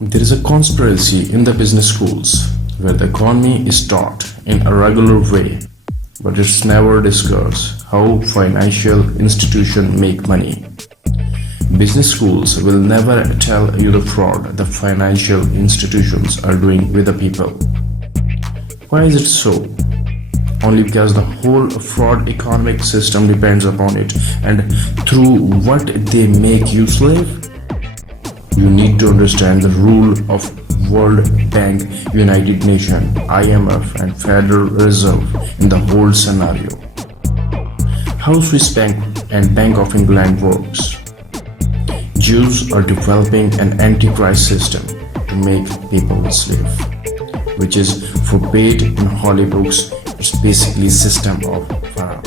There is a conspiracy in the business schools where the economy is taught in a regular way, but it's never discussed how financial institutions make money. Business schools will never tell you the fraud the financial institutions are doing with the people. Why is it so? Only because the whole fraud economic system depends upon it, and through what they make you slave? You need to understand the rule of World Bank, United Nations, IMF and Federal Reserve in the whole scenario. How Swiss Bank and Bank of England works. Jews are developing an antichrist system to make people slave, which is forbade in holy books. It's basically system of Pharaoh.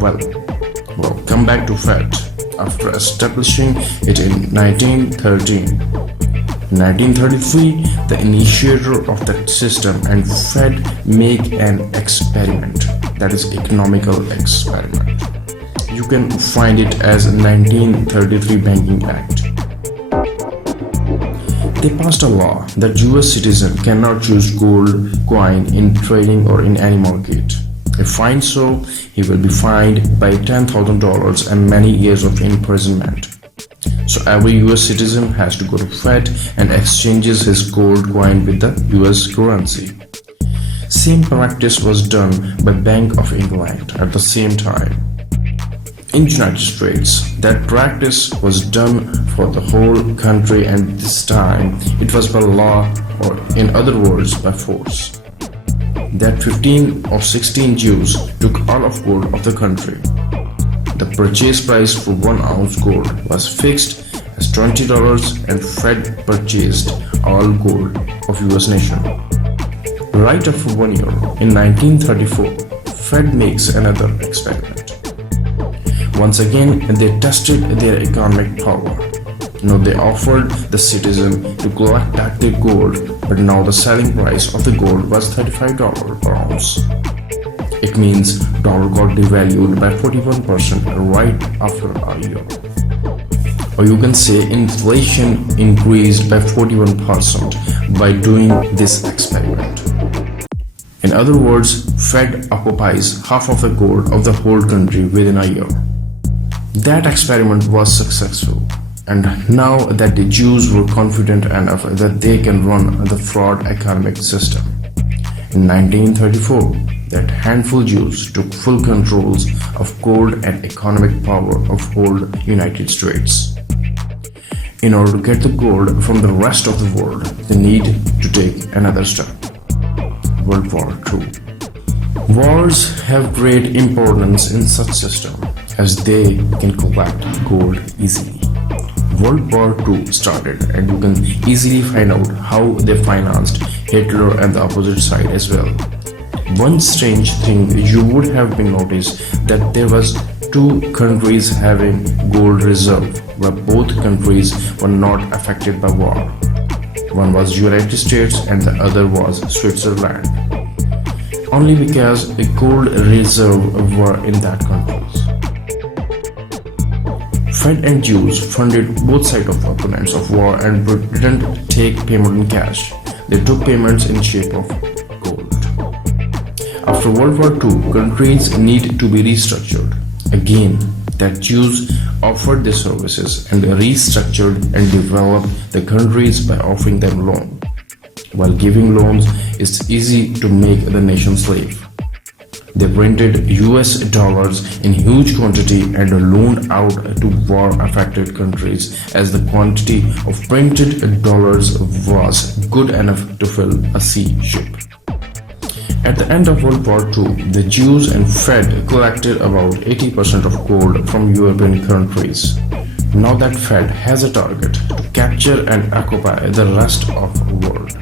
Well, come back to Fed. After establishing it in 1913. In 1933, the initiator of that system and Fed make an experiment, that is economical experiment. You can find it as 1933 Banking Act. They passed a law that US citizen cannot use gold coin in trading or in any market. If fined so, he will be fined by $10,000 and many years of imprisonment. So every US citizen has to go to Fed and exchanges his gold coin with the US currency. Same practice was done by Bank of England at the same time. In United States, that practice was done for the whole country, and this time it was by law, or in other words by force. That 15 or 16 Jews took all of gold of the country. The purchase price for 1 ounce gold was fixed as $20 and Fed purchased all gold of US nation. Right after 1 year, in 1934, Fed makes another experiment. Once again, they tested their economic power. Now they offered the citizen to collect back their gold, but now the selling price of the gold was $35 per ounce. It means dollar got devalued by 41% right after a year. Or you can say inflation increased by 41% by doing this experiment. In other words, Fed occupies half of the gold of the whole country within a year. That experiment was successful. And now that the Jews were confident enough that they can run the fraud economic system. In 1934, that handful Jews took full controls of gold and economic power of whole United States. In order to get the gold from the rest of the world, they need to take another step. World War II. Wars have great importance in such system as they can collect gold easily. World War II started, and you can easily find out how they financed Hitler and the opposite side as well. One strange thing you would have been noticed that there was 2 countries having gold reserve, where both countries were not affected by war. One was United States and the other was Switzerland. Only because the gold reserve were in that countries. Fed and Jews funded both sides of opponents of war and didn't take payment in cash. They took payments in shape of gold. After World War II, countries need to be restructured. Again, that Jews offered their services and restructured and developed the countries by offering them loans. While giving loans, it's easy to make the nation slave. They printed US dollars in huge quantity and loaned out to war-affected countries, as the quantity of printed dollars was good enough to fill a sea ship. At the end of World War II, the Jews and Fed collected about 80% of gold from European countries. Now that Fed has a target to capture and occupy the rest of the world.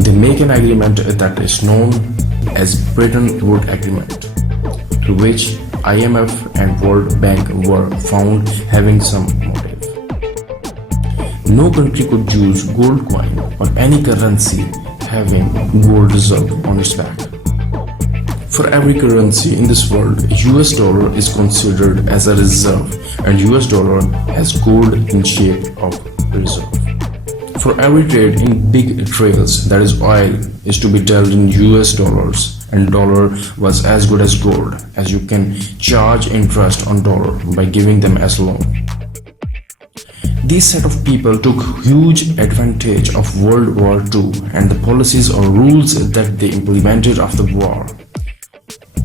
They make an agreement that is known as Bretton Woods Agreement, through which IMF and World Bank were found having some motive. No country could use gold coin or any currency having gold reserve on its back. For every currency in this world, US dollar is considered as a reserve and US dollar has gold in shape of reserve. For every trade in big trails, that is oil, is to be dealt in US dollars, and dollar was as good as gold, as you can charge interest on dollar by giving them as loan. These set of people took huge advantage of World War II and the policies or rules that they implemented after the war.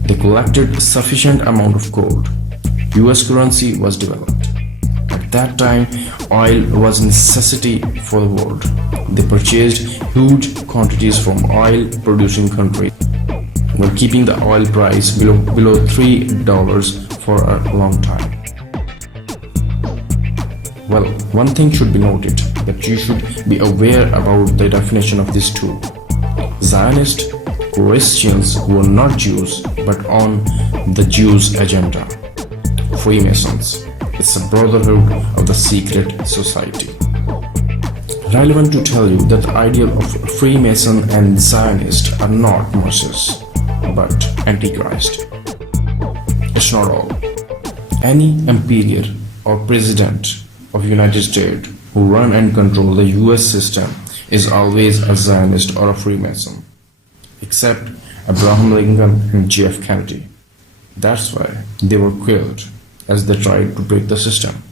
They collected sufficient amount of gold. US currency was developed. At that time, oil was a necessity for the world. They purchased huge quantities from oil-producing countries, while keeping the oil price below $3 for a long time. Well, one thing should be noted, that you should be aware about the definition of these two. Zionists, Christians who are not Jews but on the Jews' agenda. Freemasons, it's a brotherhood of the secret society. Relevant to tell you that the ideal of Freemason and Zionist are not Moses, but Antichrist. It's not all. Any emperor or president of United States who run and control the US system is always a Zionist or a Freemason, except Abraham Lincoln and JF Kennedy. That's why they were killed, as they tried to break the system.